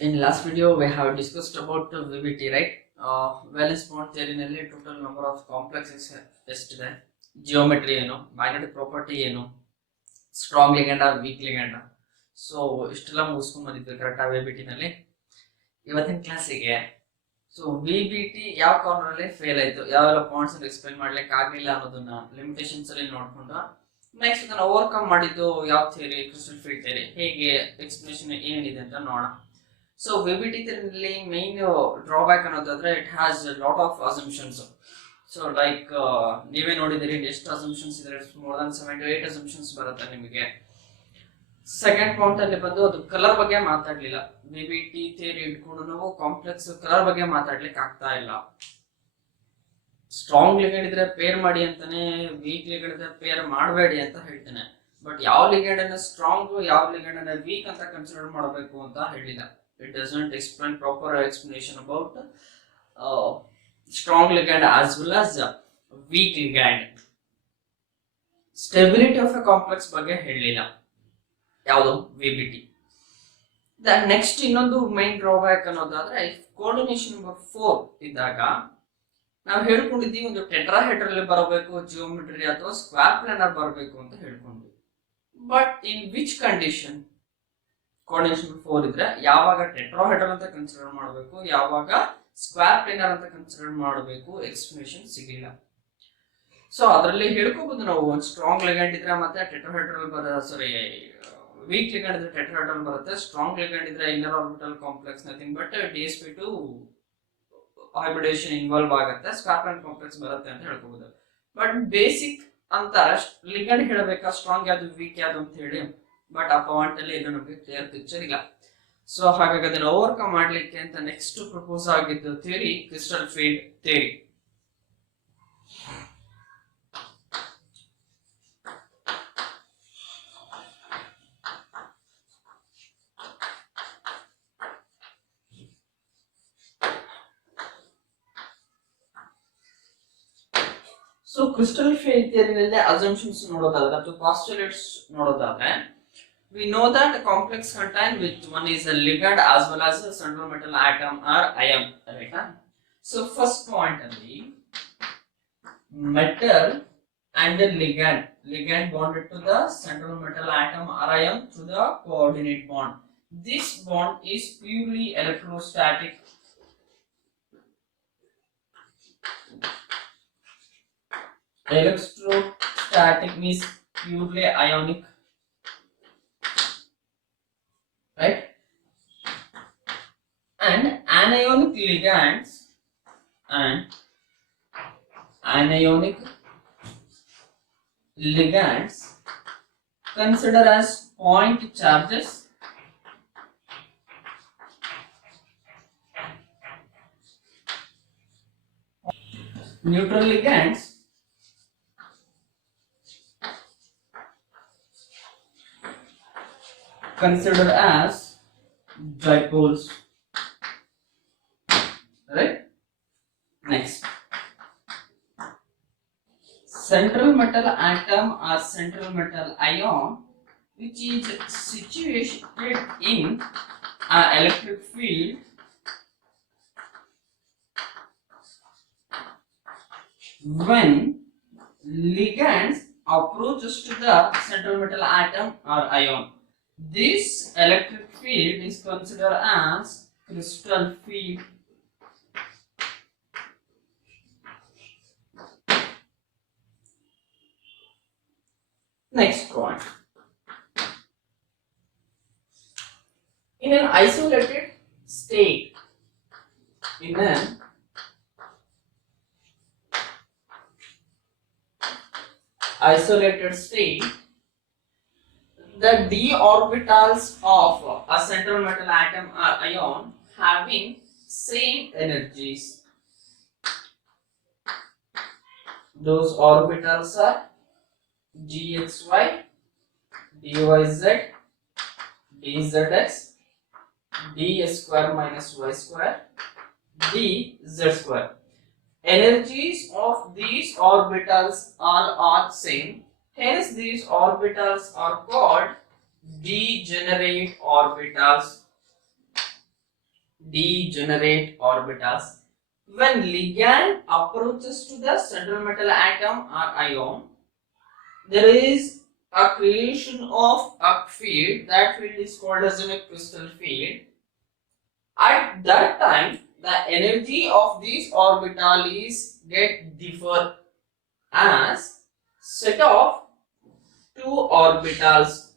In last video, we have discussed about VBT, right? Valence bond theory ನಲ್ಲಿ total number of complexes ಎಷ್ಟಿದೆ, ಜಿಯೋಮೆಟ್ರಿ ಏನು, magnetic property ಏನು, ಸ್ಟ್ರಾಂಗ್ ಲಿಗಂಡ, ವೀಕ್ ಲಿಗಂಡ. ಸೊ ಇಷ್ಟೆಲ್ಲ ಮುಗಿಸ್ಕೊಂಡು ಬಂದಿದ್ವಿ ಕರೆಕ್ಟ್ VBT ನಲ್ಲಿ. ಇವತ್ತಿನ ಕ್ಲಾಸಿಗೆ ಸೊ VBT ಯಾವ ಕಾರ್ನರ್ ಅಲ್ಲಿ ಫೇಲ್ ಆಯ್ತು, ಯಾವೆಲ್ಲ ಪಾಯಿಂಟ್ಸ್ ಅಲ್ಲಿ ಎಕ್ಸ್ಪ್ಲೈನ್ ಮಾಡ್ಲಿಕ್ಕೆ ಆಗ್ಲಿಲ್ಲ ಅನ್ನೋದನ್ನ ಲಿಮಿಟೇಷನ್ಸ್ ಅಲ್ಲಿ ನೋಡ್ಕೊಂಡು ನೆಕ್ಸ್ಟ್ ಅದನ್ನ ಓವರ್ಕಮ್ ಮಾಡಿದ್ದು ಯಾವ ಥಿಯರಿ, ಕ್ರಿಸ್ಟಲ್ ಫೀಲ್ಡ್ ಥಿಯರಿ, ಹೇಗೆ ಎಕ್ಸ್ಪ್ಲನೇಷನ್ ಏನಿದೆ ಅಂತ ನೋಡೋಣ. ಸೊ VBT ನಲ್ಲಿ ಮೇನ್ ಡ್ರಾಬ್ಯಾಕ್ ಅನ್ನೋದಾದ್ರೆ it has lot of assumptions. So like ನೀವೇ ನೋಡಿದಿರಿ ಎಷ್ಟು ಅಸಂಪ್ಷನ್ಸ್ ಇದೆ, ಮೋರ್ ದನ್ 7 to 8 ಅಸಂಪ್ಷನ್ಸ್ ಬರುತ್ತೆ ನಿಮಗೆ. ಸೆಕೆಂಡ್ ಪಾಯಿಂಟ್ ಅಲ್ಲಿ ಬಂದು ಅದು ಕಲರ್ ಬಗ್ಗೆ ಮಾತಾಡ್ಲಿಲ್ಲ. VBT ಥಿಯರಿ ಇಟ್ಕೊಂಡು ನಾವು ಕಾಂಪ್ಲೆಕ್ಸ್ ಕಲರ್ ಬಗ್ಗೆ ಮಾತಾಡ್ಲಿಕ್ಕೆ ಆಗ್ತಾ ಇಲ್ಲ. ಸ್ಟ್ರಾಂಗ್ ಲಿಗಂಡ್ ಇದ್ರೆ ಪೇರ್ ಮಾಡಿ ಅಂತಾನೆ, ವೀಕ್ ಲಿಗಂಡ್ ಇದ್ರೆ ಪೇರ್ ಮಾಡಬೇಡಿ ಅಂತ ಹೇಳ್ತೇನೆ. ಬಟ್ ಯಾವ ಲಿಗಂಡ್ ಅನ್ನ ಸ್ಟ್ರಾಂಗ್, ಯಾವ ಲಿಗಂಡ್ ಅನ್ನ ವೀಕ್ ಅಂತ ಕನ್ಸಿಡರ್ ಮಾಡಬೇಕು ಅಂತ ಹೇಳಿಲ್ಲ. It doesn't explain proper explanation about strong ligand as well as weak ligand. Stability of a complex ಬಗ್ಗೆ ಹೇಳಿಲ್ಲ ಯಾವುದು VBT. Then next ಇನ್ನೊಂದು main drawback ಅನ್ನೋದಾದ್ರೆ coordination ನಂಬರ್ 4 ಇದ್ದಾಗ ನಾವು ಹೇಳ್ಕೊಂಡಿದ್ದೀವಿ ಒಂದು ಟೆಟ್ರಾಹೆಡ್ರಲ್ ಅಲ್ಲಿ ಬರಬೇಕು ಜಿಯೋಮೆಟ್ರಿ ಅಥವಾ ಸ್ಕ್ವೇರ್ ಪ್ಲಾನರ್ ಬರಬೇಕು ಅಂತ ಹೇಳ್ಕೊಂಡ್ವಿ. But in which condition coordination 4 ಇದ್ರೆ ಯಾವಾಗ ಟೆಟ್ರಾಹೆಡ್ರಲ್ ಅಂತ ಕನ್ಸಿಡರ್ ಮಾಡಬೇಕು, ಯಾವಾಗ ಸ್ಕ್ವೇರ್ ಪ್ಲೇನರ್ ಅಂತ ಕನ್ಸಿಡರ್ ಮಾಡಬೇಕು, ಎಕ್ಸ್ಪ್ಲನೇಷನ್ ಸಿಗಿಲ್ಲ. ಸೊ ಅದರಲ್ಲಿ ಹೇಳ್ಕೋಬಹುದು ನಾವು, ಒಂದು ಸ್ಟ್ರಾಂಗ್ ಲಿಗಂಡ್ ಇದ್ರೆ ಮತ್ತೆ ಟೆಟ್ರಾಹೆಡ್ರಲ್ ವೀಕ್ ಲಿಗಂಡ್ ಇದ್ರೆ ಟೆಟ್ರಾಹೆಡ್ರಲ್ ಬರುತ್ತೆ, ಸ್ಟ್ರಾಂಗ್ ಲಿಗಂಡ್ ಇದ್ರೆ inner orbital complex nothing but DsP2 hybridisation involve ಆಗುತ್ತೆ, ಸ್ಕ್ವೇರ್ ಪ್ಲಾನರ್ ಕಾಂಪ್ಲೆಕ್ಸ್ ಬರುತ್ತೆ ಅಂತ ಹೇಳ್ಕೋಬಹುದು. ಬಟ್ ಬೇಸಿಕ್ ಅಂತ ಲಿಗಂಡ್ ಹೇಳಬೇಕಾ, ಸ್ಟ್ರಾಂಗ್ ಯಾವ್ದು ವೀಕ್ ಯಾವ್ದು ಅಂತ ಹೇಳಿ, ಬಟ್ ಆ ಪಾಯಿಂಟ್ ಅಲ್ಲಿ ಇದು ನಮಗೆ ಕ್ಲಿಯರ್ ಪಿಕ್ಚರ್ ಇಲ್ಲ. ಸೊ ಹಾಗಾಗಿ ಅದನ್ನ ಓವರ್ಕಮ್ ಮಾಡ್ಲಿಕ್ಕೆ ಅಂತ ನೆಕ್ಸ್ಟ್ ಪ್ರಪೋಸ್ ಆಗಿದ್ದು theory crystal field theory. So crystal field ಥಿಯರಿನಲ್ಲಿ ಅಸಂಪ್ಷನ್ಸ್ ನೋಡೋದಾದ್ರೆ ಅಥವಾ ಪಾಸ್ಟುಲೇಟ್ಸ್ ನೋಡೋದಾದ್ರೆ we know that a complex contain which one is a ligand as well as a central metal atom or ion, right? So first point ali metal and the ligand bonded to the central metal atom or ion through the coordinate bond. This bond is purely electrostatic. Electrostatic means purely ionic, right? And anionic ligands consider as point charges, neutral ligands considered as dipoles, right? Next, central metal atom or central metal ion which is situated in an electric field when ligands approaches to the central metal atom or ion. This electric field is considered as crystal field. Next point. In an isolated state, the d orbitals of a central metal atom or ion having same energies. Those orbitals are gxy, dyz, dzx, d square minus y square, dz square. Energies of these orbitals are same. Hence, these orbitals are called degenerate orbitals. degenerate orbitals. When ligand approaches to the central metal atom or ion, there is a creation of a field. That field is called as a crystal field. At that time, the energy of these orbitals get differ as set of two orbitals.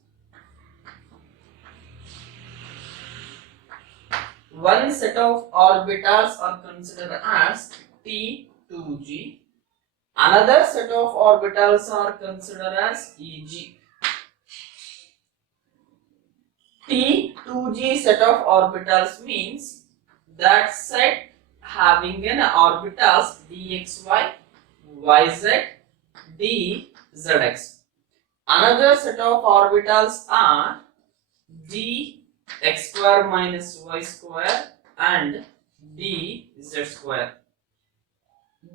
One set of orbitals are considered as T2g. Another set of orbitals are considered as Eg. T2g set of orbitals means that set having an orbitals dxy, yz, dzx. Another set of orbitals are dx square minus y square and dz square.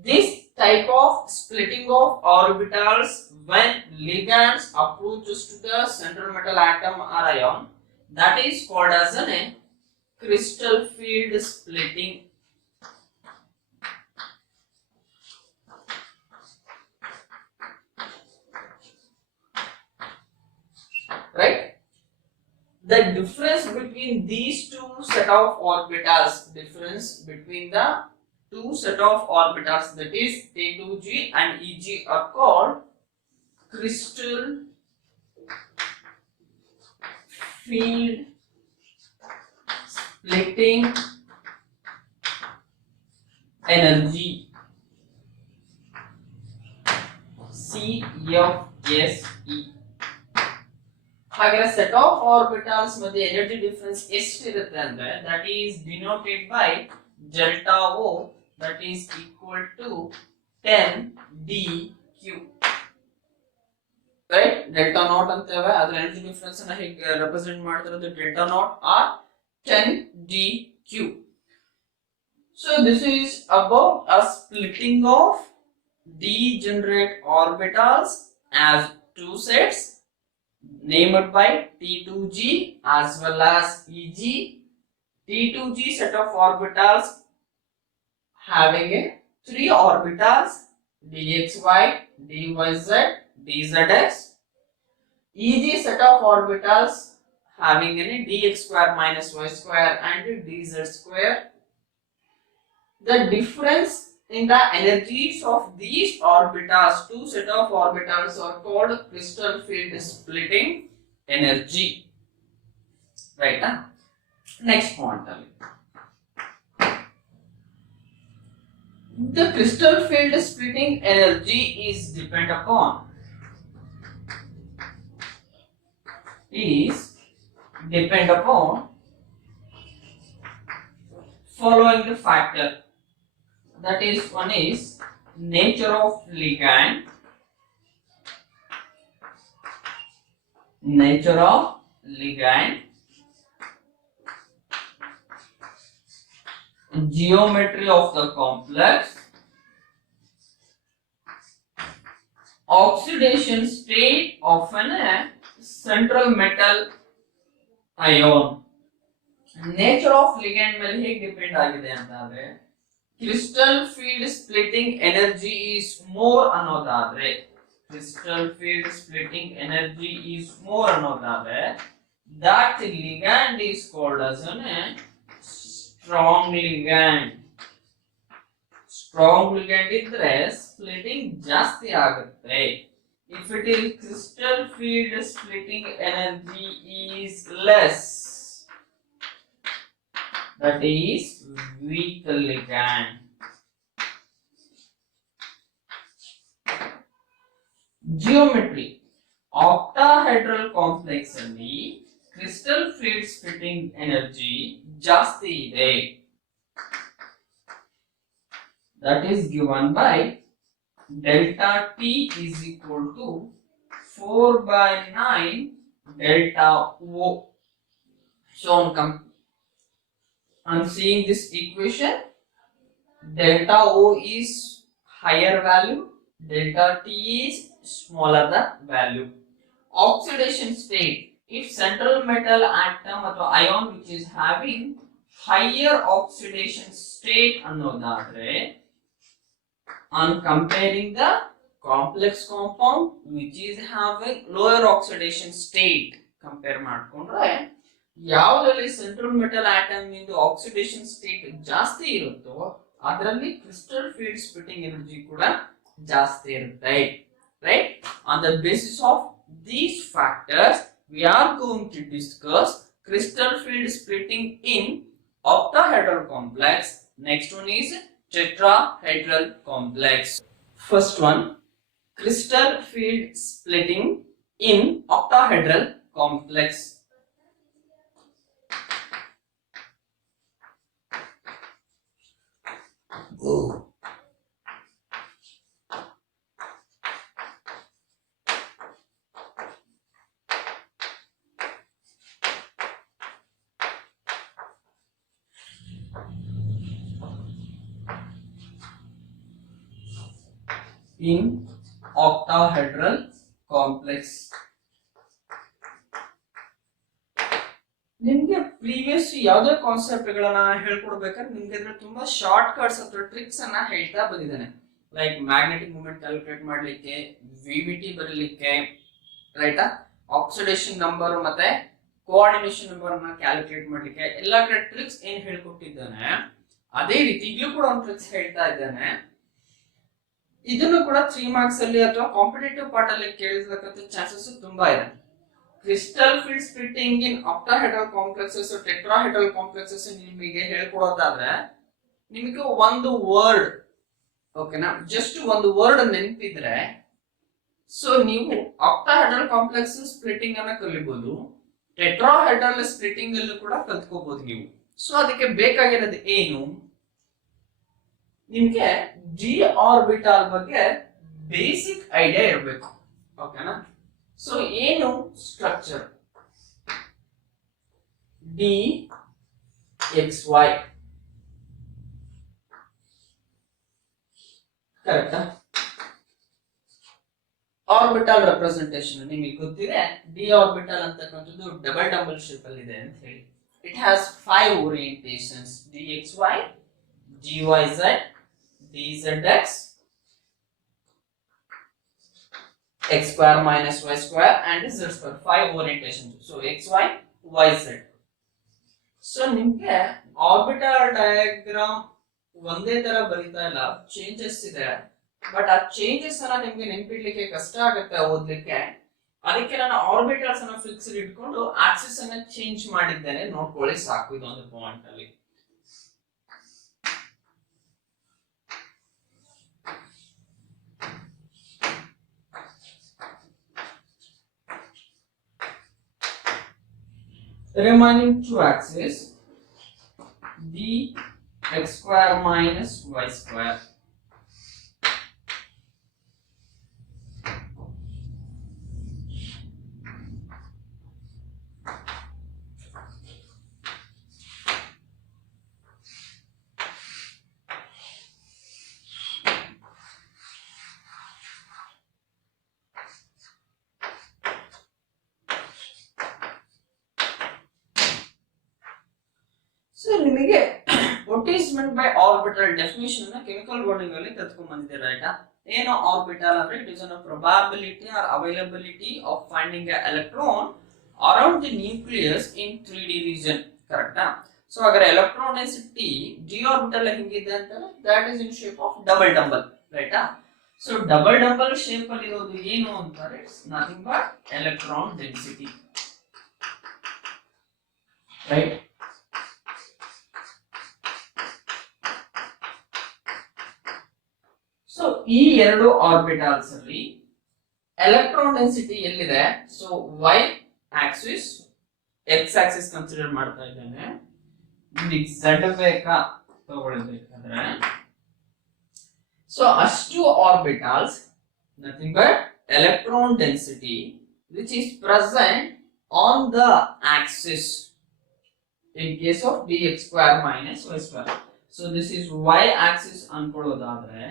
This type of splitting of orbitals when ligands approaches to the central metal atom or ion, that is called as a crystal field splitting. Right? The difference between these two set of orbitals, that is T2g and Eg, are called crystal field splitting energy, CFSE. ಹಾಗಾದ್ರೆ set of orbitals ಮಧ್ಯೆ energy difference ಎಷ್ಟಿರುತ್ತೆ ಅಂದ್ರೆ that is denoted by delta O, that is equal to 10 dq. Right? delta naught ಅಂತೇವೆ, ಅದರ energy difference ಅನ್ನು ಹೇಗೆ represent ಮಾಡ್ತಿರೋದು delta naught or 10 dq. So this is about a splitting of degenerate orbitals as two sets named by T2g as well as Eg. T2g set of orbitals having a 3 orbitals dxy, dyz, dzx. Eg set of orbitals having a dx square minus y square and dz square. The difference in the energies of these orbitals, two set of orbitals, are called crystal field splitting energy. Right? Next point. The crystal field splitting energy is depend upon following the factor. That is, one is nature of ligand, geometry of the complex, oxidation state of an central metal ion. Nature of ligand ಮೇಲೆ ಹೇಗೆ ಡಿಪೆಂಡ್ ಆಗಿದೆ ಅಂತ ಅಂದ್ರೆ crystal field splitting energy is more ಅನ್ನೋದಾದ್ರೆ that ligand is called as a strong ligand. Strong ligand ಇದ್ರೆ splitting ಜಾಸ್ತಿ ಆಗುತ್ತೆ. If it is crystal field splitting energy is less, that is weak ligand. Geometry. Octahedral complex ಅಲ್ಲಿ crystal field splitting energy ಜಾಸ್ತಿ ಇದೆ. That is given by delta T is equal to 4 by 9 delta O. So on seeing this equation, delta O is higher value, delta T is smaller the value. Oxidation state. If central metal atom or ion which is having higher oxidation state ಅನ್ನೋದಾದ್ರೆ on comparing the complex compound which is having lower oxidation state compare ಮಾಡ್ಕೊಂಡ್ರೆ ಯಾವುದರಲ್ಲಿ central metal atom ಇಂದು oxidation state ಜಾಸ್ತಿ ಇರುತ್ತೋ ಅದರಲ್ಲಿ crystal field splitting energy ಕೂಡ ಜಾಸ್ತಿ ಇರುತ್ತೆ. Right? On the basis of these factors we are going to discuss crystal field splitting in octahedral complex. Next one is tetrahedral complex. First one, crystal field splitting in octahedral complex. In octahedral complex. ನಿಮ್ಗೆ ಪ್ರೀವಿಯಸ್ ಯಾವುದೇ ಕಾನ್ಸೆಪ್ಟ್ ಗಳನ್ನ ಹೇಳ್ಕೊಡ್ಬೇಕಾದ್ರೆ ನಿಮ್ಗೆ ಅದ್ರ ತುಂಬಾ short cuts ಅಥವಾ ಟ್ರಿಕ್ಸ್ ಅನ್ನ ಹೇಳ್ತಾ ಬಂದಿದ್ದಾನೆ. ಲೈಕ್ ಮ್ಯಾಗ್ನೆಟಿಕ್ ಮೂಮೆಂಟ್ ಕ್ಯಾಲ್ಕುಲೇಟ್ ಮಾಡ್ಲಿಕ್ಕೆ, ವಿವಿಟಿ ಬರೀಲಿಕ್ಕೆ, ರೈಟಾ, ಆಕ್ಸಿಡೇಷನ್ ನಂಬರ್ ಮತ್ತೆ ಕೋಆರ್ಡಿನೇಷನ್ ನಂಬರ್ ಅನ್ನ ಕ್ಯಾಲ್ಕುಲೇಟ್ ಮಾಡ್ಲಿಕ್ಕೆ ಎಲ್ಲಾ ಕಡೆ ಟ್ರಿಕ್ಸ್ ಏನ್ ಹೇಳ್ಕೊಟ್ಟಿದ್ದಾನೆ ಅದೇ ರೀತಿ ಇಲ್ಲೂ ಕೂಡ ಒಂದು ಟ್ರಿಕ್ಸ್ ಹೇಳ್ತಾ ಇದ್ದಾನೆ. ಇದನ್ನು ಕೂಡ 3 ಮಾರ್ಕ್ಸ್ ಅಲ್ಲಿ ಅಥವಾ ಕಾಂಪಿಟೇಟಿವ್ ಪಾರ್ಟ್ ಅಲ್ಲಿ ಕೇಳಿಸಬೇಕಂತ ಚಾನ್ಸಸ್ ತುಂಬಾ ಇದೆ. ಕ್ರಿಸ್ಟಲ್ ಫೀಲ್ಡ್ ಸ್ಪ್ಲಿಟಿಂಗ್ ಇನ್ ಆಕ್ಟಾಹೆಡ್ರಲ್ ಕಾಂಪ್ಲೆಕ್ಸಸ್, ಟೆಟ್ರಾಹೆಡ್ರಲ್ ಕಾಂಪ್ಲೆಕ್ಸಸ್ ನಿಮಗೆ ಹೇಳ್ಕೊಡೋದಾದ್ರೆ ನಿಮಗೆ ಒಂದು ವರ್ಡ್, ಓಕೆನಾ, ಜಸ್ಟ್ ಒಂದು ವರ್ಡ್ ನೆನಪಿದ್ರೆ ಸೊ ನೀವು ಆಕ್ಟಾಹೆಡ್ರಲ್ ಕಾಂಪ್ಲೆಕ್ಸ್ ಸ್ಪ್ಲಿಟಿಂಗ್ ಅನ್ನ ಕಲಿಬಹುದು, ಟೆಟ್ರಾಹೆಡ್ರಲ್ ಸ್ಪ್ಲಿಟಿಂಗ್ ಅಲ್ಲೂ ಕೂಡ ಕಲ್ತ್ಕೋಬಹುದು ನೀವು. ಸೊ ಅದಕ್ಕೆ ಬೇಕಾಗಿರೋದು ಏನು, ನಿಮ್ಗೆ ಡಿ ಆರ್ಬಿಟಾಲ್ ಬಗ್ಗೆ ಬೇಸಿಕ್ ಐಡಿಯಾ ಇರಬೇಕು. ಓಕೆನಾ? ಸೊ ಏನು ಸ್ಟ್ರಕ್ಚರ್ ಡಿ ಎಕ್ಸ್ ವೈ, ಕರೆಕ್ಟಾ? ಆರ್ಬಿಟಲ್ ರೆಪ್ರೆಸೆಂಟೇಷನ್ ನಿಮಗೆ ಗೊತ್ತಿದೆ. ಡಿ ಆರ್ಬಿಟಲ್ ಅಂತಕ್ಕಂಥದ್ದು ಡಬಲ್ ಡಬಲ್ ಶೇಪ್ ಅಲ್ಲಿ ಇದೆ ಅಂತ ಹೇಳಿ. ಇಟ್ ಹ್ಯಾಸ್ 5 ಓರಿಯಂಟೇಷನ್ಸ್: dxy, dyz, dzx, x square minus y square and z square. 5 orientations. So xy, yz. So ನಿಮಗೆ ಆರ್ಬಿಟಲ್ ಡಯಾಗ್ರಾಮ್ ಒಂದೇ ತರ ಬರೀತಾ ಇಲ್ಲ, ಚೇಂಜಸ್ ಇದೆ. ಬಟ್ ಆ ಚೇಂಜಸ್ ಅನ್ನ ನಿಮ್ಗೆ ನೆನಪಿಡ್ಲಿಕ್ಕೆ ಕಷ್ಟ ಆಗುತ್ತೆ ಓದ್ಲಿಕ್ಕೆ. ಅದಕ್ಕೆ ನಾನು ಆರ್ಬಿಟಲ್ಸ್ ಅನ್ನ ಫಿಕ್ಸ್ಡ್ ಇಟ್ಕೊಂಡು ಆಕ್ಸಿಸ್ ಅನ್ನ ಚೇಂಜ್ ಮಾಡಿದ್ದೇನೆ. ನೋಡ್ಕೊಳ್ಳಿ ಸಾಕು ಇದೊಂದು ಪಾಯಿಂಟ್ ಅಲ್ಲಿ. Remaining 2 axes, dx square minus y square. So ನಿಮಗೆ what is meant by orbital definition ಅನ್ನ ಕೆಮಿಕಲ್ ಬಾಂಡಿಂಗ್ ಅಲ್ಲಿ ಕಲ್ತ್ಕೊಂಡ್ ಬಂದಿದ್ದೀರಾ, ರೈಟಾ? ಏನು ಆರ್ಬಿಟಲ್ ಅಂದ್ರೆ it is a probability or availability of finding an electron around the nucleus in 3D region, ಕರೆಕ್ಟಾ? ಸೊ ಹಾಗಾದ್ರೆ ಎಲೆಕ್ಟ್ರಾನ್ ಡೆನ್ಸಿಟಿ d ಆರ್ಬಿಟಲ್ ಹೆಂಗಿದೆ ಅಂತಂದ್ರೆ that is in shape of double double, ರೈಟಾ? ಸೊ ಡಬಲ್ ಡಬಲ್ ಶೇಪ್ ಅಲ್ಲಿ ಇರೋದು ಏನು ಅಂತಾರೆ, it's nothing but electron density, right? So ಈ ಎರಡು ಆರ್ಬಿಟಲ್ಸ್ ಅಲ್ಲಿ ಎಲೆಕ್ಟ್ರಾನ್ ಡೆನ್ಸಿಟಿ ಎಲ್ಲಿದೆ? So y Axis, x Axis consider ಮಾಡ್ತಾ ಇದ್ದೇನೆ. z ಬೇಕಾ ತಗೊಳ್ಬೇಕಾದ್ರೆ ಸೊ ಅಷ್ಟು orbitals nothing but electron density which is present on the axis in case of dx square minus y square. So this is y axis ಅನ್ಕೊಳ್ಳೋದಾದ್ರೆ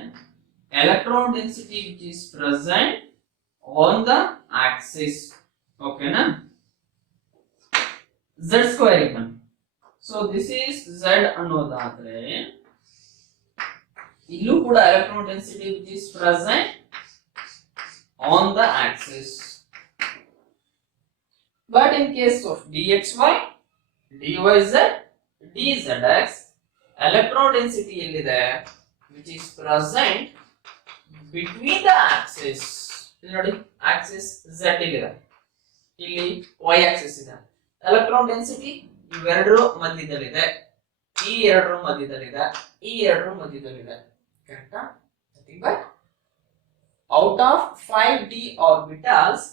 electron density which is present on the axis, okay na? Z square even. So this is Z ಅನ್ನೋದಾದ್ರೆ ಇಲ್ಲೂ ಕೂಡ electron density which is present on the Axis. But in case of dxy, dyz, dzx, electron density ಎಲ್ಲಿದೆ which is present between the axis. ಇಲ್ಲಿ ನೋಡಿ Axis z ಇಲ್ಲಿದೆ, ಇಲ್ಲಿ y Axis ಇದೆ. Electron density ಇವೆರಡರ ಮಧ್ಯದಲ್ಲಿದೆ, ಈ ಎರಡರ ಮಧ್ಯದಲ್ಲಿದೆ, ಈ ಎರಡರ ಮಧ್ಯದಲ್ಲಿದೆ. ಕರೆಕ್ಟಾ? But out of 5d orbitals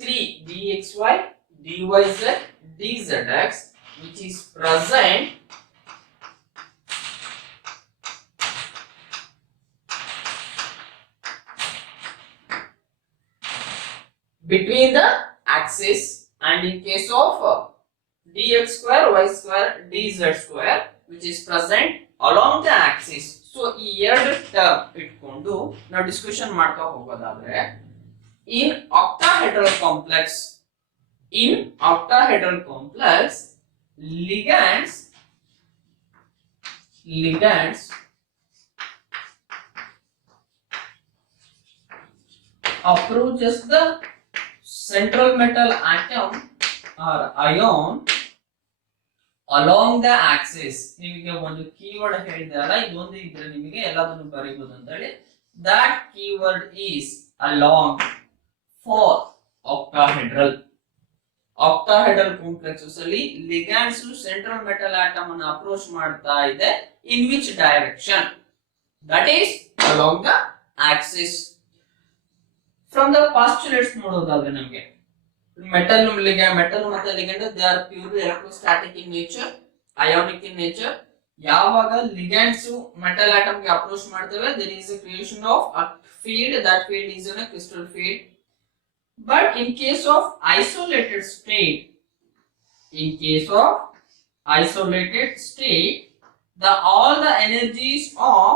3 dxy, dyz, dzx which is present between the axis, and in case of dx square, y square, dz square which is present along the axis. So ಈ ಎರಡು ಟರ್ಮ್ ಇಟ್ಕೊಂಡು ನಾವು ಡಿಸ್ಕಷನ್ ಮಾಡ್ತಾ ಹೋಗೋದಾದ್ರೆ in octahedral complex ligands approaches the central metal atom or ion along the axis. ನಿಮಗೆ ಒಂದು ಕೀವರ್ಡ್ ಹೇಳಿದಾರ, ಇದೊಂದು ಇದ್ರೆ ನಿಮಗೆ ಎಲ್ಲದನ್ನು ಬರೀಬಹುದು ಅಂತ ಹೇಳಿ. that keyword is along for octahedral complexes ಅಲ್ಲಿ ligands central metal atom ಅನ್ನು ಅಪ್ರೋಚ್ ಮಾಡ್ತಾ ಇದೆ. in which direction? that is along the axis. from the postulates ನೋಡೋದಾದ್ರೆ ನಮಗೆ metal ಮತ್ತೆ ligand they are purely electrostatic in nature, ionic in nature. ಯಾವಾಗ ligands metal atom ಗೆ ಅಪ್ರೋಚ್ ಮಾಡ್ತವೆ there is a creation of a field, that field is a crystal field. But in case of isolated state, all the energies of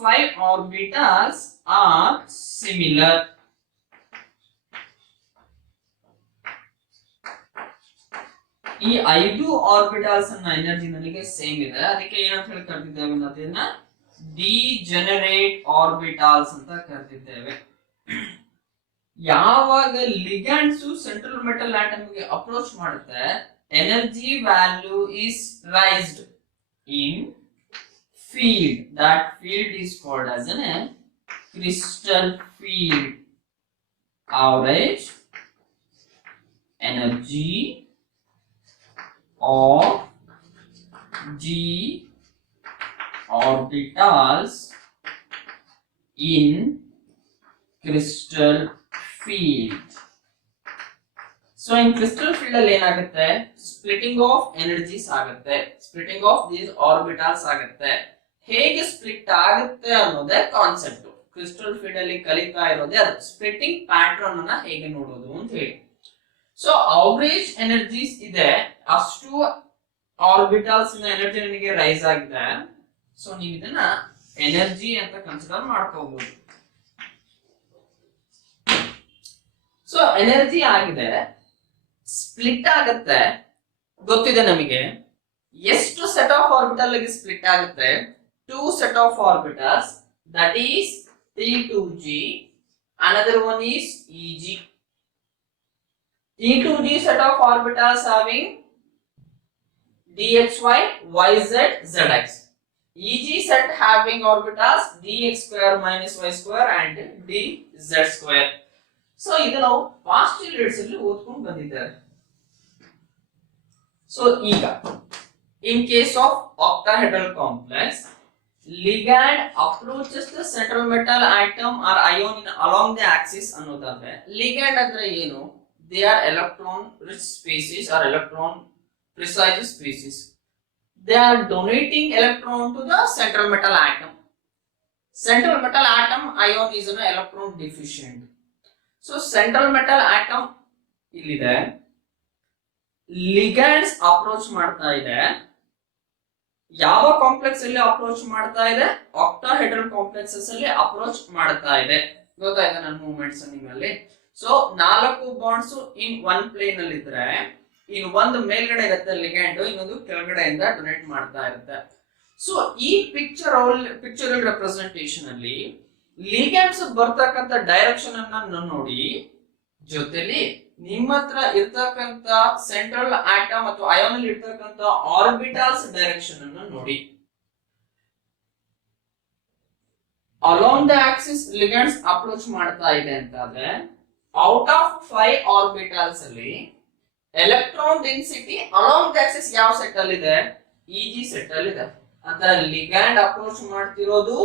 5 orbitals are similar. ಈ 5 ಆರ್ಬಿಟಾಲ್ಸ್ ಅನ್ನ ಎನರ್ಜಿ ನನಗೆ ಸೇಮ್ ಇದೆ, ಅದಕ್ಕೆ ಏನಂತ ಹೇಳಿ ಕರೆದಿದ್ದೇವೆ ಅದನ್ನ ಡಿಜೆನರೇಟ್ ಆರ್ಬಿಟಾಲ್ಸ್ ಅಂತ ಕರೆದಿದ್ದೇವೆ. ಯಾವಾಗ ಲಿಗ್ಯಾಂಡ್ಸ್ ಸೆಂಟ್ರಲ್ ಮೆಟಲ್ ಆಟಮ್ ಗೆ ಅಪ್ರೋಚ್ ಮಾಡುತ್ತೆ energy value is raised in field. That field is called as a crystal field. Average energy of d orbitals in crystal field. So in crystal field ಅಲ್ಲಿ ಏನಾಗುತ್ತೆ, splitting of energies ಆಗುತ್ತೆ, splitting of these orbitals ಆಗುತ್ತೆ. ಹೇಗೆ ಸ್ಪ್ಲಿಟ್ ಆಗುತ್ತೆ ಅನ್ನೋದೇ concept. Crystal field ಅಲ್ಲಿ ಕಲಿತಾ ಇರೋದೇ ಅದು, ಸ್ಪ್ಲಿಟ್ಟಿಂಗ್ ಪ್ಯಾಟರ್ನ್ ಅನ್ನ ಹೇಗೆ ನೋಡೋದು ಅಂತ ಹೇಳಿ. ಸೊ ಅವರೇಜ್ ಎನರ್ಜೀಸ್ ಇದೆ, ಅಷ್ಟು ಆರ್ಬಿಟಲ್ಸ್ ಎನರ್ಜಿ ನಿಮಗೆ ರೈಸ್ ಆಗಿದೆ. ಸೊ ನೀವು ಇದನ್ನ ಎನರ್ಜಿ ಅಂತ ಕನ್ಸಿಡರ್ ಮಾಡ್ಕೋಬಹುದು. ಸೊ ಎನರ್ಜಿ ಆಗಿದೆ, ಸ್ಪ್ಲಿಟ್ ಆಗುತ್ತೆ, ಗೊತ್ತಿದೆ ನಮಗೆ ಎಷ್ಟು ಸೆಟ್ ಆಫ್ ಆರ್ಬಿಟಲ್ ಗೆ ಸ್ಪ್ಲಿಟ್ ಆಗುತ್ತೆ. 2 set of orbitals, that is T2g, another one is Eg. T2g set of orbitals having dxy, yz, zx. Eg set having orbitals dx square minus y square and dz square. So ಇದು ನಾವು ಪಾಸ್ಟ್ಯುಲೇಟ್ಸ್ ಅಲ್ಲಿ ಓದ್ಕೊಂಡು ಬಂದಿದ್ದಾರೆ. So ಈಗ in case of octahedral complex, ligand approaches the central metal atom or ion along the axis ಅನ್ನೋದಾದ್ರೆ ligand ಅಂದ್ರೆ ಏನು, they are electron rich species or electron precise species. They are donating electron to the central metal atom. Central metal atom ion is an electron deficient. So central metal atom ಇಲ್ಲಿದೆ, ligands approach ಮಾಡ್ತಾ ಇದೆ. ಯಾವ complex ಅಲ್ಲಿ ಅಪ್ರೋಚ್ ಮಾಡ್ತಾ ಇದೆ, octahedral complexes ಅಲ್ಲಿ ಅಪ್ರೋಚ್ ಮಾಡ್ತಾ ಇದೆ. ಗೊತ್ತಾಯ್ತಾ ನನ್ನ ಮೂವ್ಮೆಂಟ್ಸ್ ನಿಮ್ಮಲ್ಲಿ. So 4 bonds in one plane ಅಲ್ಲಿ ಇದ್ರೆ ಇನ್ನು ಒಂದು ಮೇಲ್ಗಡೆ ಇರುತ್ತೆ ಲಿಗ್ಯಾಂಡ್, ಇನ್ನೊಂದು ಕೆಳಗಡೆಯಿಂದ ಡೊನೇಟ್ ಮಾಡ್ತಾ ಇರುತ್ತೆ. ಸೊ ಈ ಪಿಕ್ಚರಲ್ ರೆಪ್ರೆಸೆಂಟೇಷನ್ ಅಲ್ಲಿ ಲಿಗ್ಯಾಂಡ್ಸ್ ಬರ್ತಕ್ಕಂತ ಡೈರೆಕ್ಷನ್ ಅನ್ನ ನೋಡಿ, ಜೊತೆಲಿ ನಿಮ್ಮ ಹತ್ರ ಇರ್ತಕ್ಕಂತ ಸೆಂಟ್ರಲ್ ಆಟಮ್ ಅಥವಾ ಅಯಾನ್ ಅಲ್ಲಿ ಇರ್ತಕ್ಕಂತ ಆರ್ಬಿಟಾಲ್ಸ್ ಡೈರೆಕ್ಷನ್ ಅನ್ನು ನೋಡಿ. Along the Axis ligands approach ಮಾಡ್ತಾ ಇದೆ ಅಂತಾದ್ರೆ ಔಟ್ ಆಫ್ 5 ಆರ್ಬಿಟಾಲ್ಸ್ ಅಲ್ಲಿ electron density along the Axis ಯಾವ ಸೆಟ್ ಅಲ್ಲಿ ಇದೆ? ಇಜಿ ಸೆಟ್ ಅಲ್ಲಿ ಇದೆ. ಅಂತ ಲಿಗ್ಯಾಂಡ್ ಅಪ್ರೋಚ್ ಮಾಡ್ತಿರೋದು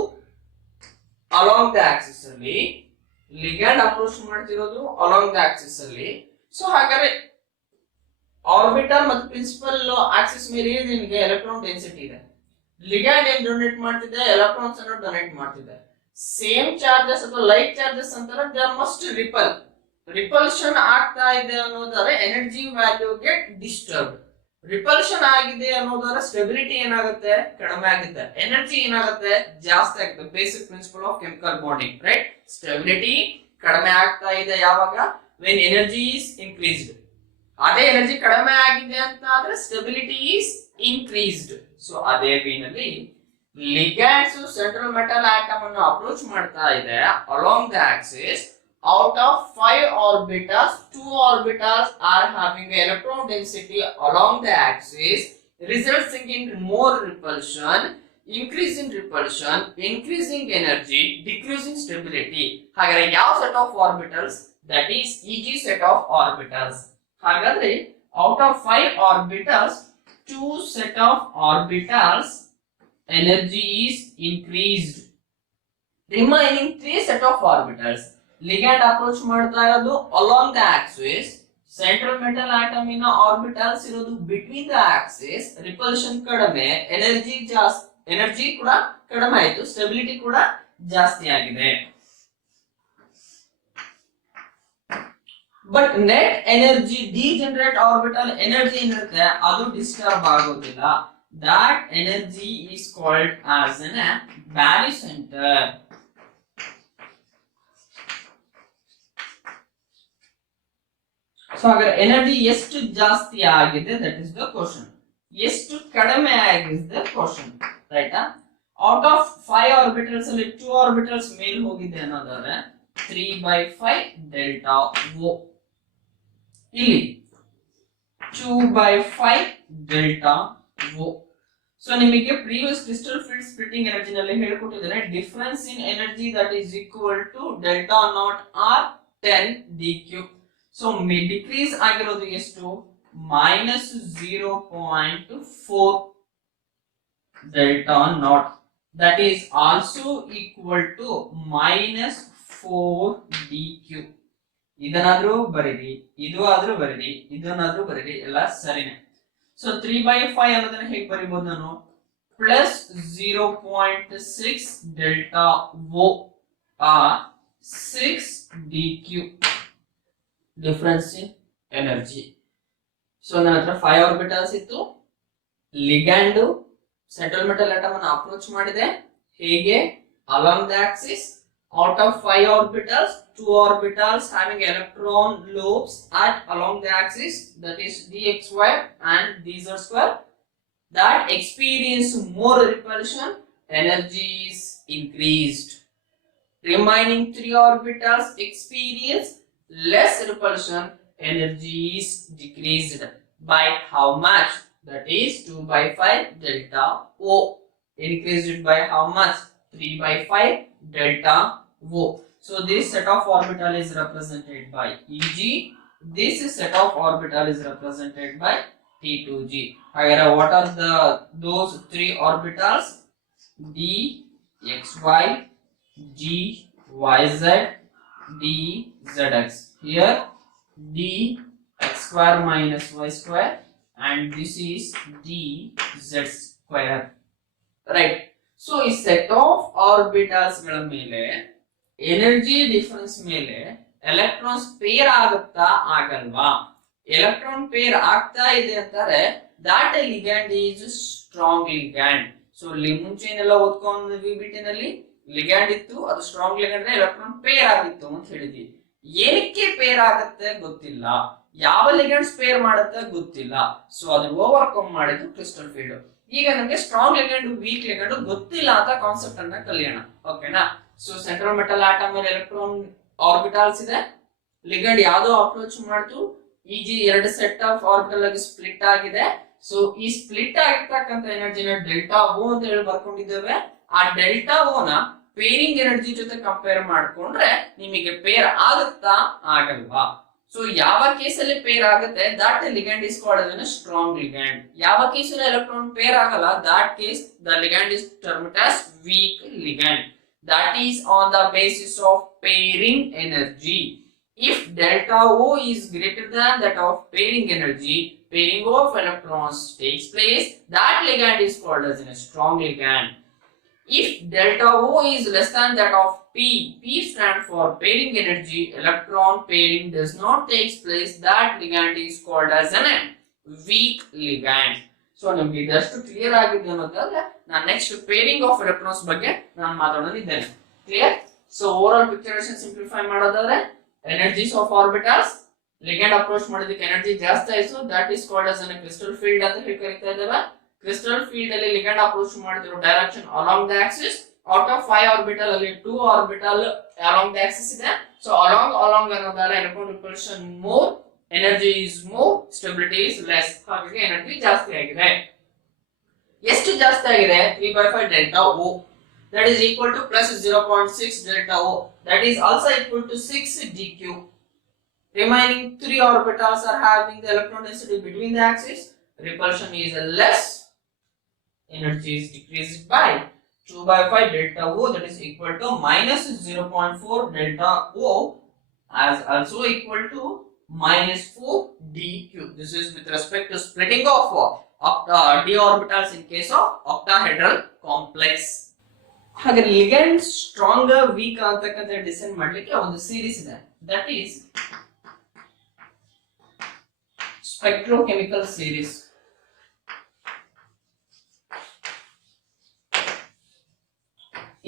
ಅಲಾಂಗ್ ದ ಆಕ್ಸಿಸ್ ಅಲ್ಲಿ, ಲಿಗ್ಯಾಂಡ್ ಅಪ್ರೋಚ್ ಮಾಡ್ತಿರೋದು ಅಲಾಂಗ್ ದ ಆಕ್ಸಿಸ್ ಅಲ್ಲಿ. ಸೊ ಹಾಗಾದ್ರೆ ಆರ್ಬಿಟಲ್ ಮತ್ತು ಪ್ರಿನ್ಸಿಪಲ್ ಆಕ್ಸಿಸ್ ಮೇಲೆ ನಿಮಗೆ ಎಲೆಕ್ಟ್ರಾನ್ ಡೆನ್ಸಿಟಿ ಇದೆ. ಲಿಗ್ಯಾಂಡ್ ಏನ್ ಡೊನೇಟ್ ಮಾಡ್ತಿದೆ? ಎಲೆಕ್ಟ್ರಾನ್ಸ್ ಅನ್ನು ಡೊನೇಟ್ ಮಾಡ್ತಿದೆ. ಸೇಮ್ ಚಾರ್ಜಸ್ ಅಥವಾ ಲೈಕ್ ಚಾರ್ಜಸ್ ಅಂತಾರೆ, ದೇ ಮಸ್ಟ್ ರಿಪಲ್ಷನ್ ಆಗ್ತಾ ಇದೆ ಅನ್ನೋದಾದ್ರೆ ಎನರ್ಜಿ ವ್ಯಾಲ್ಯೂಗೆ ಡಿಸ್ಟರ್ಬ್. ರಿಪಲ್ಷನ್ ಆಗಿದೆ ಅನ್ನೋದಾದ್ರೆ ಸ್ಟೆಬಿಲಿಟಿ ಏನಾಗುತ್ತೆ? ಕಡಿಮೆ ಆಗುತ್ತೆ. ಎನರ್ಜಿ ಏನಾಗುತ್ತೆ? ಜಾಸ್ತಿ ಆಗುತ್ತೆ. Basic principle of chemical bonding, right? Stability ಕಡಿಮೆ ಆಗ್ತಾ ಇದೆ ಯಾವಾಗ? When energy is increased. ಅದೇ ಎನರ್ಜಿ ಕಡಿಮೆ ಆಗಿದೆ ಅಂತ ಆದ್ರೆ ಸ್ಟೆಬಿಲಿಟಿ ಈಸ್ ಇನ್ಕ್ರೀಸ್ಡ್. ಸೊ ಅದೇ ವೇನಲ್ಲಿ ಲಿಗ್ಯಾಂಡ್ಸ್ ಸೆಂಟ್ರಲ್ ಮೆಟಲ್ ಆಟಮ್ ಅನ್ನು ಅಪ್ರೋಚ್ ಮಾಡ್ತಾ ಇದೆ along the Axis. Out of 5 orbitals, 2 orbitals are having electron density along the axis, resulting in more repulsion, increasing repulsion, increasing energy, decreasing stability. ಹಾಗಾದ್ರೆ ಯಾವ set of orbitals? That is Eg set of orbitals. ಹಾಗಾದ್ರೆ out of 5 orbitals, 2 set of orbitals energy is increased. Remaining 3 set of orbitals ligand approach ಮಾಡ್ತಾ ಇರೋದು along the axis, central metal atom ಇನ orbitals ಇರೋದು between the axis. Repulsion ಕಡಿಮೆ, energy ಕೂಡ ಕಡಿಮೆ ಆಯ್ತು, stability ಕೂಡ ಜಾಸ್ತಿ ಆಗಿದೆ. But net energy degenerate orbital energy ಏನಿರುತ್ತೆ ಅದು ಡಿಸ್ಟರ್ಬ್ ಆಗೋದಿಲ್ಲ. That energy is called as an barycentre. So ಹಾಗಾದ್ರೆ ಎನರ್ಜಿ ಎಷ್ಟು ಜಾಸ್ತಿ ಆಗಿದೆ ದಟ್ ಇಸ್ ದ ಕ್ವಶನ್, ಎಷ್ಟು ಕಡಿಮೆ ಆಗಿದೆ ದ ಕ್ವಶನ್, ರೈಟಾ? ಔಟ್ ಆಫ್ 5 ಆರ್ಬಿಟಲ್ಸ್ ಅಲ್ಲಿ 2 ಆರ್ಬಿಟಲ್ಸ್ ಮೇಲೆ ಹೋಗಿದೆ ಅನ್ನೋದಾದ್ರೆ 3/5 ಡೆಲ್ಟಾ ಓ, ಇಲ್ಲಿ 2/5 ಡೆಲ್ಟಾ ಓ. ಸೊ ನಿಮಗೆ previous crystal field splitting energy ನಲ್ಲಿ ಹೇಳ್ಕೊಟ್ಟಿದ್ದೇನೆ, difference in energy that is equal to delta naught or 10 dq. So decrease ಆಗಿರೋದು ಎಷ್ಟು? -0.4 delta naught. That is also equal to -4 dq. ಇದನ್ನಾದ್ರೂ ಬರೀರಿ, ಇದು ಆದ್ರೂ ಬರೀರಿ, ಇದನ್ನಾದ್ರೂ ಬರೀರಿ, ಎಲ್ಲ ಸರಿನೇ. ಸೊ 3/5 ಅನ್ನೋದನ್ನ ಹೇಗೆ ಬರೀಬಹುದು ನಾನು? +0.6 delta O or 6 dq. Difference in energy. So ನನ್ನ ಹತ್ರ 5 ಆರ್ಬಿಟಲ್ಸ್ ಇತ್ತು, ಲಿಗ್ಯಾಂಡ್ ಸೆಂಟ್ರಲ್ ಮೆಟಲ್ ಆಟಮ್ ಅನ್ನು ಅಪ್ರೋಚ್ ಮಾಡಿದೆ. ಹೇಗೆ? Along the axis. Out of 5 orbitals, 2 orbitals having electron lobes at along the axis, that is dxy and dz2, that experience more repulsion, energy is increased. Remaining 3 orbitals experience less repulsion, energy is decreased by how much? That is 2/5 delta O. Increased by how much? 3/5 delta O. So this set of orbital is represented by Eg. This set of orbital is represented by T2g. However, what are those 3 orbitals? D xy, G yz, D zx. Here D x square minus y square and this is D z square, right? So ಈ set of orbitals ಗಳ ಮೇಲೆ energy difference ಮೇಲೆ electrons peer ಆಗುತ್ತಾ ಆಗಲ್ವಾ? Electron pair ಆಗ್ತಾ ಇದೆ ಅಂತಾರೆ that a ligand is strong ligand. So ಮುಂಚೆನೆಲ್ಲ ಓದ್ಕೊಂಡ್ವಿ ಬಿಟ್ಟಿನಲ್ಲಿ ಲಿಗ್ಯಾಂಡ್ ಇತ್ತು, ಅದು ಸ್ಟ್ರಾಂಗ್ ಲಿಗ್ಯಾಂಡ್ ಎಲೆಕ್ಟ್ರಾನ್ ಪೇರ್ ಆಗಿತ್ತು ಅಂತ ಹೇಳಿದ್ವಿ. ಏನಕ್ಕೆ ಪೇರ್ ಆಗುತ್ತೆ ಗೊತ್ತಿಲ್ಲ, ಯಾವ ಲಿಗಂಡ್ಸ್ ಪೇರ್ ಮಾಡುತ್ತೆ ಗೊತ್ತಿಲ್ಲ. ಸೊ ಅದು ಓವರ್ಕಮ್ ಮಾಡಿದ್ದು ಕ್ರಿಸ್ಟಲ್ ಫೀಲ್ಡ್. ಈಗ ನಮಗೆ ಸ್ಟ್ರಾಂಗ್ ಲಿಗಂಡ್ ವೀಕ್ ಲಿಗಂಡ್ ಗೊತ್ತಿಲ್ಲ ಅಂತ ಕಾನ್ಸೆಪ್ಟ್ ಅನ್ನ ಕಲಿಯೋಣ. ಓಕೆನಾ? ಸೊ ಸೆಂಟ್ರಲ್ ಮೆಟಲ್ ಆಟಮ್ ಮೇಲೆ ಎಲೆಕ್ಟ್ರಾನ್ ಆರ್ಬಿಟಾಲ್ಸ್ ಇದೆ, ಲಿಗಂಡ್ ಯಾವ್ದೋ ಅಪ್ರೋಚ್ ಮಾಡ್ತು, ಇಜಿ ಎರಡು ಸೆಟ್ ಆಫ್ ಆರ್ಬಿಟಲ್ ಆಗಿ ಸ್ಪ್ಲಿಟ್ ಆಗಿದೆ. ಸೊ ಈ ಸ್ಪ್ಲಿಟ್ ಆಗಿರ್ತಕ್ಕಂಥ ಎನರ್ಜಿನ ಡೆಲ್ಟಾ ಓ ಅಂತ ಹೇಳಿ ಬರ್ಕೊಂಡಿದ್ದೇವೆ. ಆ ಡೆಲ್ಟಾ ಓ ನ ಪೇರಿಂಗ್ ಎನರ್ಜಿ ಜೊತೆ ಕಂಪೇರ್ ಮಾಡ್ಕೊಂಡ್ರೆ ನಿಮಗೆ ಪೇರ್ ಆಗುತ್ತಾ ಆಗಲ್ವಾ? ಸೊ ಯಾವ ಕೇಸಲ್ಲಿ ಪೇರ್ ಆಗುತ್ತೆ, that ligand is called as a strong ligand. ಯಾವ ಕೇಸಲ್ಲಿ ಎಲೆಕ್ಟ್ರಾನ್ ಪೇರ್ ಆಗಲ್ಲ, that case the ligand is termed as weak ligand. That is on the basis of pairing energy. If delta O is greater than that of pairing energy, pairing of electrons takes place, that ligand is called as a strong ligand. If delta O is less than that of P, P stands for pairing energy, electron pairing does not take place, that ligand is called as a weak ligand. So ನಿಮಗೆ ಇದಷ್ಟು ಕ್ಲಿಯರ್ ಆಗಿದೆ ಅನ್ನೋದಾದ್ರೆ ನಾನು next pairing of electrons ಬಗ್ಗೆ ನಾನು ಮಾತಾಡೋದಿದ್ದೇನೆ. Clear? So overall picturisation simplify ಮಾಡೋದಾದ್ರೆ energies of orbitals, ligand approach ಮಾಡಿದಕ್ಕೆ ಎನರ್ಜಿ ಜಾಸ್ತಿ ಆಯ್ತು, that is called as a crystal field ಅಂತ ಹೇಳಿ ಕರೀತಾ ಇದ್ದೇವೆ. ಕ್ರಿಸ್ಟಲ್ ಫೀಲ್ಡ್ ಅಲ್ಲಿ ಲಿಗಂಡ್ ಅಪ್ರೋಚ್ ಮಾಡ್ತಿರೋ direction along the axis. Out of 5 orbital ಅಲ್ಲಿ 2 ಆರ್ಬಿಟಲ್ ಅಲಾಂಗ್ ದ ಆಕ್ಸಿಸ್ ಇದೆ. ಸೊ ಅಲಾಂಗ್ ಅನ್ನೋದಾದ್ರೆ electron repulsion more, energy is more, stability is less. ಹಾಗಾಗಿ ಎನರ್ಜಿ ಜಾಸ್ತಿ ಆಗಿದೆ. ಎಷ್ಟು ಜಾಸ್ತಿ ಆಗಿದೆ? 3/5 delta O. That is equal to plus 0.6 delta O. That is also equal to 6 dq. Remaining 3 orbitals are having the electron density between the axis. Repulsion is less. Energy is decreased by 2/5 delta O. That is equal to minus 0.4 delta O, as also equal to minus 4 dq. This is with respect to splitting of d orbitals in case of octahedral complex. ಹಾಗಾದ್ರೆ ligand strong weak ಅಂತಕ್ಕಂಥ design ಮಾಡ್ಲಿಕ್ಕೆ ಒಂದು series ಇದೆ, that is spectrochemical series.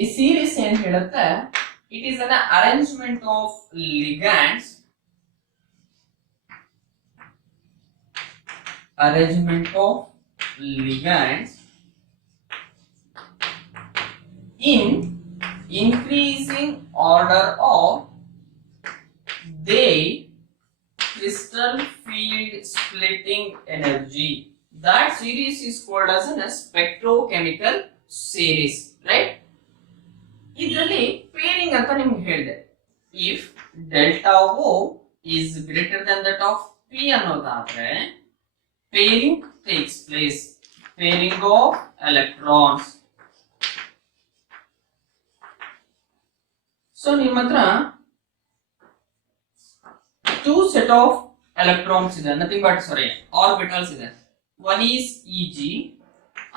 ಈ series ಏನ್ ಹೇಳುತ್ತೆ, it is an arrangement of ligands, in increasing order of their crystal field splitting energy. That series is called as a spectrochemical series, right? ಇದರಲ್ಲಿ ಪೇರಿಂಗ್ ಅಂತ ನಿಮ್ಗೆ ಹೇಳಿದೆ. If delta O is greater than that of P ಅನ್ನೋದಾದ್ರೆ pairing takes place, pairing of electrons. So ನಿಮ್ಮ ಹತ್ರ 2 set of electrons ಇದೆ, nothing but orbitals ಇದೆ. One is Eg,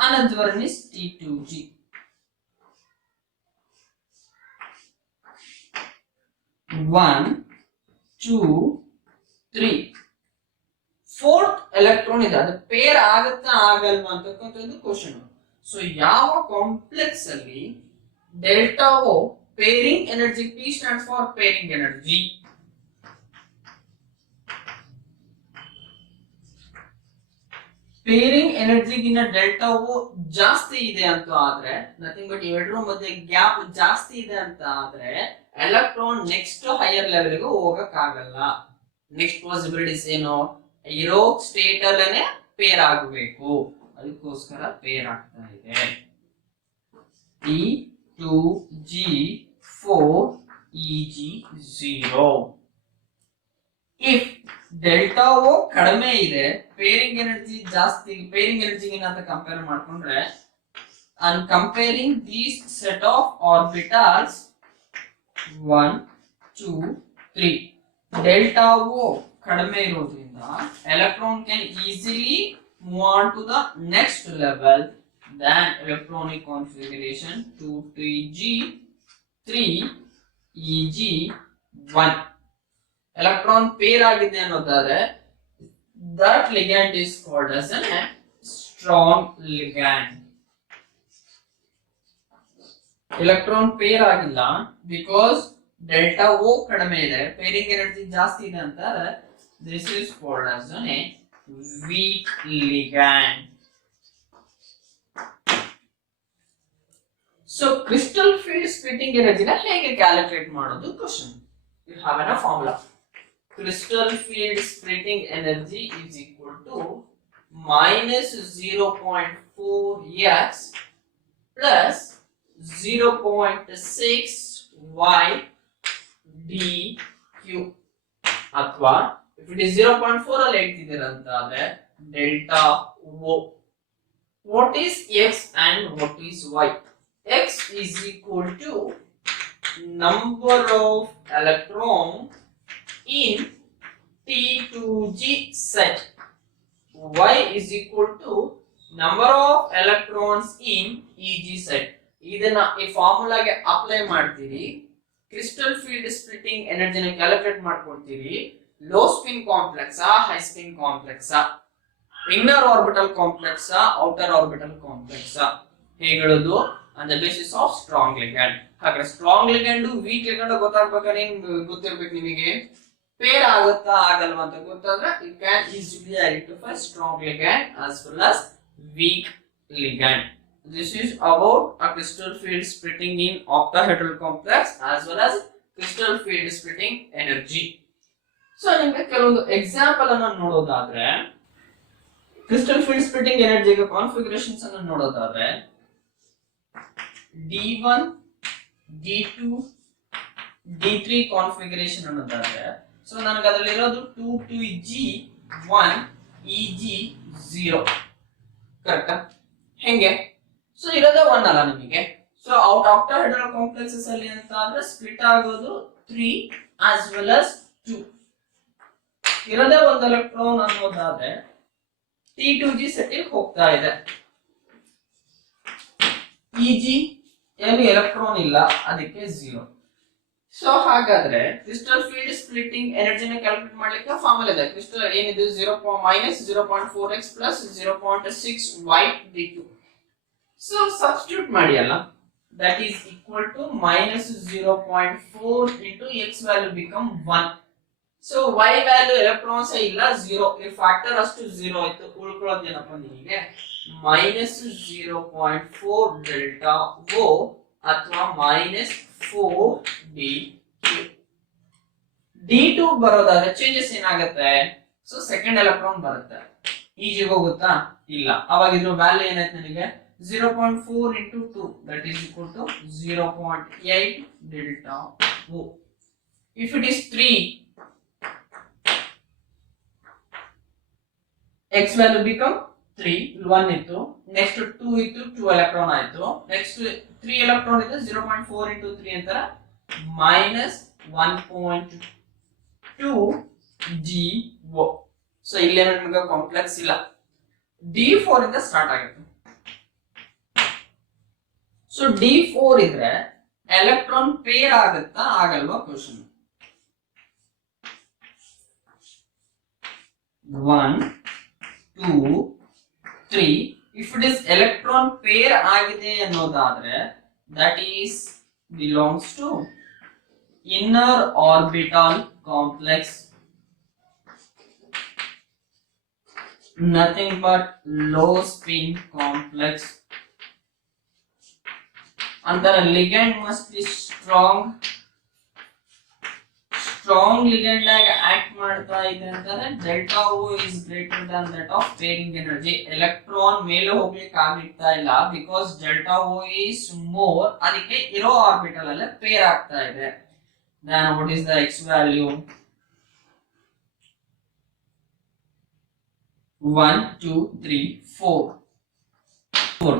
another one is T2g. One, two, three. Fourth electron ಇದೆ, ಅದು ಪೇರ್ ಆಗುತ್ತಾ ಆಗಲ್ವಾ ಅಂತಕ್ಕಂಥದ್ದು ಕ್ವಶನ್. ಸೊ ಯಾವ ಕಾಂಪ್ಲೆಕ್ಸ್ ಅಲ್ಲಿ delta O pairing energy, P stands for pairing energy. Pairing ಎನರ್ಜಿಗಿನ ಡೆಲ್ಟಾ O ಜಾಸ್ತಿ ಇದೆ ಅಂತ ಆದ್ರೆ, ನಥಿಂಗ್ ಬಟ್ ಇವೆರಡರ ಮಧ್ಯೆ ಗ್ಯಾಪ್ ಜಾಸ್ತಿ ಇದೆ ಅಂತ ಆದ್ರೆ ಎಲೆಕ್ಟ್ರಾನ್ ನೆಕ್ಸ್ಟ್ ಹೈಯರ್ ಲೆವೆಲ್ ಗೆ ಹೋಗಕ್ಕಾಗಲ್ಲ. ನೆಕ್ಸ್ಟ್ ಪಾಸಿಬಿಲಿಟೀಸ್ ಏನು, ಇರೋ ಸ್ಟೇಟ್ ಅಲ್ಲೇನೆ ಪೇರ್ ಆಗಬೇಕು, ಅದಕ್ಕೋಸ್ಕರ ಪೇರ್ ಆಗ್ತಾ ಇದೆ. T2G4 Eg0. If delta O ಕಡಿಮೆ ಇದೆ, ಪೇರಿಂಗ್ ಎನರ್ಜಿ ಜಾಸ್ತಿ, ಪೇರಿಂಗ್ ಎನರ್ಜಿಗಿನ ಅಂತ ಕಂಪೇರ್ ಮಾಡ್ಕೊಂಡ್ರೆ, and comparing these set of orbitals 1 2 3, delta O ಕಡಿಮೆ ಇರೋದ್ರಿಂದ electron can easily move on to the next level than electronic configuration 2 3G 3 Eg1. electron pair ಆಗಿದೆ ಅನ್ನೋದಾದ್ರೆ that ligand is called as a strong ligand. electron pair ಆಗಿಲ್ಲ because delta O ಕಡಿಮೆ ಇದೆ, pairing energy ಜಾಸ್ತಿ ಇದೆ ಅಂತ, this is called as a weak ligand. So crystal field splitting ಎನರ್ಜಿನ ಹೇಗೆ ಕ್ಯಾಲ್ಕುಲೇಟ್ ಮಾಡೋದು question. You have an a formula. Crystal field splitting energy is equal to minus 0.4x plus 0.6 y dq. ಅಥವಾ if it is 0.4 ಅಲ್ಲಿ ಹೇಳ್ತಿದ್ದೀರ ಅಂತ ಆದ್ರೆ delta O. What is x and what is y? X is equal to number of electrons in T2G set. Y is equal to number of electrons in EG set. ಇದನ್ನ ಈ ಫಾರ್ಮುಲಾಗೆ apply ಮಾಡ್ತೀರಿ, crystal field splitting ಎನರ್ಜಿನ calculate ಮಾಡ್ಕೊಳ್ತೀರಿ. Low spin ಕಾಂಪ್ಲೆಕ್ಸಾ, high spin ಕಾಂಪ್ಲೆಕ್ಸಾ, inner orbital ಕಾಂಪ್ಲೆಕ್ಸಾ, outer orbital ಕಾಂಪ್ಲೆಕ್ಸಾ ಹೇಳೋದು on the basis of strong ligand. ಹಾಗಾದ್ರೆ ಸ್ಟ್ರಾಂಗ್ ಲಿಗ್ಯಾಂಡ್ ವೀಕ್ ಲಿಗ್ಯಾಂಡ್ ಗೊತ್ತಾಗ್ಬೇಕಾದ್ರೆ ಏನ್ ಗೊತ್ತಿರ್ಬೇಕು ನಿಮಗೆ, ಪೇರ್ ಆಗುತ್ತಾ ಆಗಲ್ವಾ ಅಂತ ಗೊತ್ತಾದ್ರೆ you can easily identify strong ligand as well as weak ligand. This is about a crystal field splitting in octahedral complex as well as crystal field splitting energy. So ನಿಮಗೆ ಕೆಲವೊಂದು ಎಕ್ಸಾಂಪಲ್ ಅನ್ನು ನೋಡೋದಾದ್ರೆ, ಕ್ರಿಸ್ಟಲ್ ಫೀಲ್ಡ್ ಸ್ಪ್ಲಿಟಿಂಗ್ ಎನರ್ಜಿಗೆ ಕಾನ್ಫಿಗರೇಷನ್ಸ್ ಅನ್ನು ನೋಡೋದಾದ್ರೆ D1 D2 D3 configuration ಅನ್ನೋದಾದ್ರೆ, ಸೊ ನನಗೆ ಅದರಲ್ಲಿ ಇರೋದು 2G 1 EG 0 ಕರೆಕ್ಟಾ? ಹೆಂಗೆ? ಸೊ ಇರೋದೇ 1 ಅಲ್ಲ ನಿಮಗೆ. ಸೊ ಆಕ್ಟಾಹೆಡ್ರಲ್ ಕಾಂಪ್ಲೆಕ್ಸಸ್ ಅಲ್ಲಿ ಅಂತ ಆದ್ರೆ ಸ್ಪ್ಲಿಟ್ ಆಗೋದು 3 as well as 2. ಇರೋದೇ 1 ಎಲೆಕ್ಟ್ರಾನ್ ಅನ್ನೋದಾದ್ರೆ T2G ಸೆಟ್ ಹೋಗ್ತಾ ಇದೆ. EG ಏನು ಎಲೆಕ್ಟ್ರಾನ್ ಇಲ್ಲ, ಅದಕ್ಕೆ 0. ಸೊ ಹಾಗಾದ್ರೆ ಕ್ರಿಸ್ಟಲ್ ಫೀಲ್ಡ್ ಸ್ಪ್ಲಿಟಿಂಗ್ ಎನರ್ಜಿನ ಕ್ಯಾಲ್ಕುಲೇಟ್ ಮಾಡ್ಲಿಕ್ಕೆ ಫಾರ್ಮುಲಾ ಇದೆ. ಕ್ರಿಸ್ಟಲ್ ಏನಿದೆ -0.4x plus 0.6y dq. So substitute ಮಾಡಿ ಅಲ್ಲ, that is equal to -0.4 into x value become 1. So y value electrons ಇಲ್ಲ 0, ಈ ಫ್ಯಾಕ್ಟರ್ ಅಷ್ಟು 0 ಆಯ್ತು. ಉಳ್ಕೊಳ್ಳೋದೇನಪ್ಪ ನಿಮಗೆ -0.4 ಡೆಲ್ಟಾ O ಅಥವಾ -4 dq. D2 ಬರೋದಾದ್ರೆ ಚೇಂಜಸ್ ಏನಾಗುತ್ತೆ, ಸೊ ಸೆಕೆಂಡ್ ಎಲೆಕ್ಟ್ರಾನ್ ಬರುತ್ತೆ. ಈಜಿಗೆ ಹೋಗುತ್ತಾ ಇಲ್ಲ, ಅವಾಗ ಇದ್ರ ವ್ಯಾಲ್ಯೂ ಏನಾಯ್ತು ನನಗೆ 0.4 into 2 that is equal to 0.8 delta O. If it is 3, x value become 3, 1 ಇತ್ತು, ನೆಕ್ಸ್ಟ್ 2 ಇತ್ತು, 2 ಎಲೆಕ್ಟ್ರಾನ್ ಆಯ್ತು, ನೆಕ್ಸ್ಟ್ 3 ಎಲೆಕ್ಟ್ರಾನ್ ಇದೆ, 0.4 into 3 ಅಂತರ -1.2 GO. ಸೊ ಇಲ್ಲೇನೋ ನಿಮಗೆ ಕಾಂಪ್ಲೆಕ್ಸ್ ಇಲ್ಲ. D4 ಇಂದ ಸ್ಟಾರ್ಟ್ ಆಗುತ್ತೆ. ಸೊ D4 ಇದ್ರೆ ಎಲೆಕ್ಟ್ರಾನ್ ಪೇರ್ ಆಗುತ್ತಾ ಆಗಲ್ವಾ ಕ್ವಶನ್. 1 2 3. if it is electron pair ಆಗಿದೆ ಅನ್ನೋದಾದ್ರೆ that is belongs to inner orbital complex, nothing but low spin complex. And the ligand must be strong ligand ಆಗಿ ಆಕ್ಟ್ ಮಾಡ್ತಾ ಇದೆ ಅಂತಂದ್ರೆ delta O is greater than that of pairing energy. Electron ಮೇಲೆ ಹೋಗ್ಲಿಕ್ಕೆ ಆಗ್ತಾ ಇಲ್ಲ, because delta O is more, ಅದಕ್ಕೆ ಇರೋ ಆರ್ಬಿಟಲ್ ಅಲ್ಲೇ ಪೇರ್ ಆಗ್ತಾ ಇದೆ. then what is the x value? 1 2 3 4.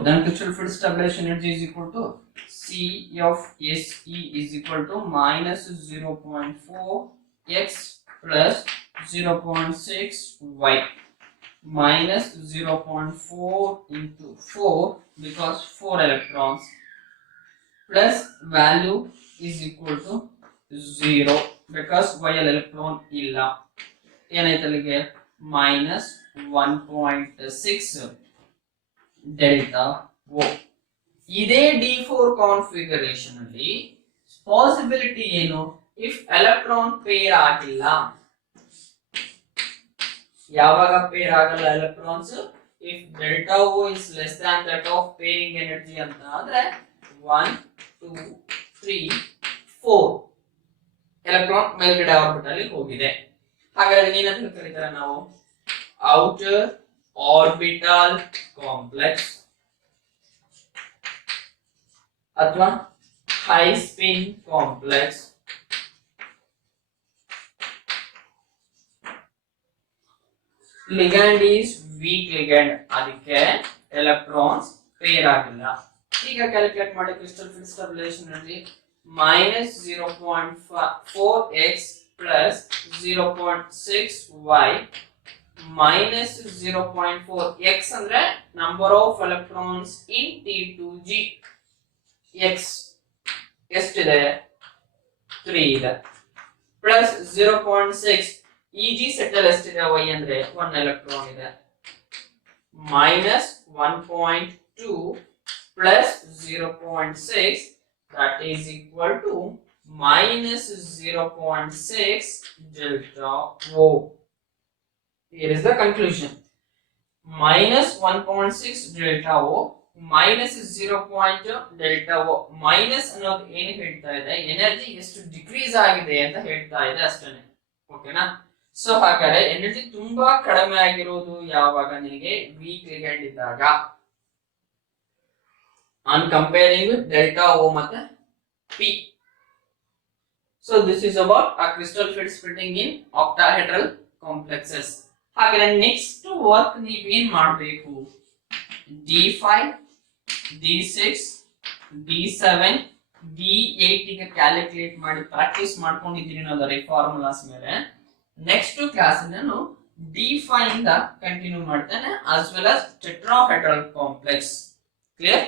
Then crystal field stabilization energy is equal to C of SE is equal to -0.4 x plus 0.6 y minus 0.4 into 4 because 4 electrons plus value is equal to 0 because y electron illa. ಏನಾಯ್ತಲ್ಲಿಗೆ -1.6 delta O. ಇದೇ D4 configuration ಅಲ್ಲಿ ಪಾಸಿಬಿಲಿಟಿ ಏನು? If electron pair ಆಗಿಲ್ಲ, ಯಾವಾಗ pair ಆಗಲ್ಲ electrons? If delta O is less than that of pairing energy ಅಂತ ಆದ್ರೆ 1 2 3 4 ಎಲೆಕ್ಟ್ರಾನ್ ಮೇಲ್ಗಡೆ ಆರ್ಬಿಟ್ ಅಲ್ಲಿ ಹೋಗಿದೆ. ಹಾಗಾದ್ರೆ ಏನಂತ ಕರೀತಾರೆ ನಾವು? ಔಟರ್ ಆರ್ಬಿಟಲ್ ಕಾಂಪ್ಲೆಕ್ಸ್ ಅಥವಾ high spin complex. Ligand is weak ligand, ಅದಕ್ಕೆ ಎಲೆಕ್ಟ್ರಾನ್ಸ್ ಪೇರ್ ಆಗಿಲ್ಲ. ಈಗ ಕ್ಯಾಲ್ಕುಲೇಟ್ ಮಾಡಿ crystal field stabilisation energy -0.4x plus 0.6y minus 0.4x ಅಂದ್ರೆ number of electrons in T2G. x ಎಷ್ಟಿದೆ? 3 ಇದೆ. ಪ್ಲಸ್ 0.6 Eg ಸೆಟಲ್ ಎಷ್ಟಿದೆ? y ಅಂದ್ರೆ 1 ಎಲೆಕ್ಟ್ರಾನ್ ಇದೆ. Minus 1.2 plus 0.6 that is equal to minus 0.6 delta O. Here is the conclusion. Minus 1.6 delta O minus 0. delta O. Minus ಅನ್ನೋದು ಏನು ಹೇಳ್ತಾ ಇದೆ? ಎನರ್ಜಿ ಎಷ್ಟು ಡಿಕ್ರೀಸ್ ಆಗಿದೆ ಅಂತ ಹೇಳ್ತಾ ಇದೆ ಅಷ್ಟೇ. ಓಕೆನಾ? ಸೊ ಹಾಗಾದ್ರೆ ಎನರ್ಜಿ ತುಂಬಾ ಕಡಿಮೆ ಆಗಿರೋದು ಯಾವಾಗ? ನಿಮಗೆ ವೀಕ್ ಲಿಗ್ಯಾಂಡ್ ಇದ್ದಾಗ. On comparing delta O ಮತ್ತೆ P. So this is about a crystal field splitting in octahedral complexes. ಹಾಗಾದ್ರೆ ನೆಕ್ಸ್ಟ್ ವರ್ಕ್ ನೀವು ಏನ್ ಮಾಡಬೇಕು? D5, D6, D7, D8 ಗೆ ಕ್ಯಾಲ್ಕುಲೇಟ್ ಮಾಡಿ ಪ್ರಾಕ್ಟೀಸ್ ಮಾಡ್ಕೊಂಡಿದ್ದೀನಿ ನಾವು ಫಾರ್ಮುಲಾಸ್ ಮೇಲೆ. ನೆಕ್ಸ್ಟ್ ಕ್ಲಾಸ್ ನಾನು D5 ಇಂದ ಕಂಟಿನ್ಯೂ ಮಾಡ್ತೇನೆ, as well as tetrahedral complex. Clear?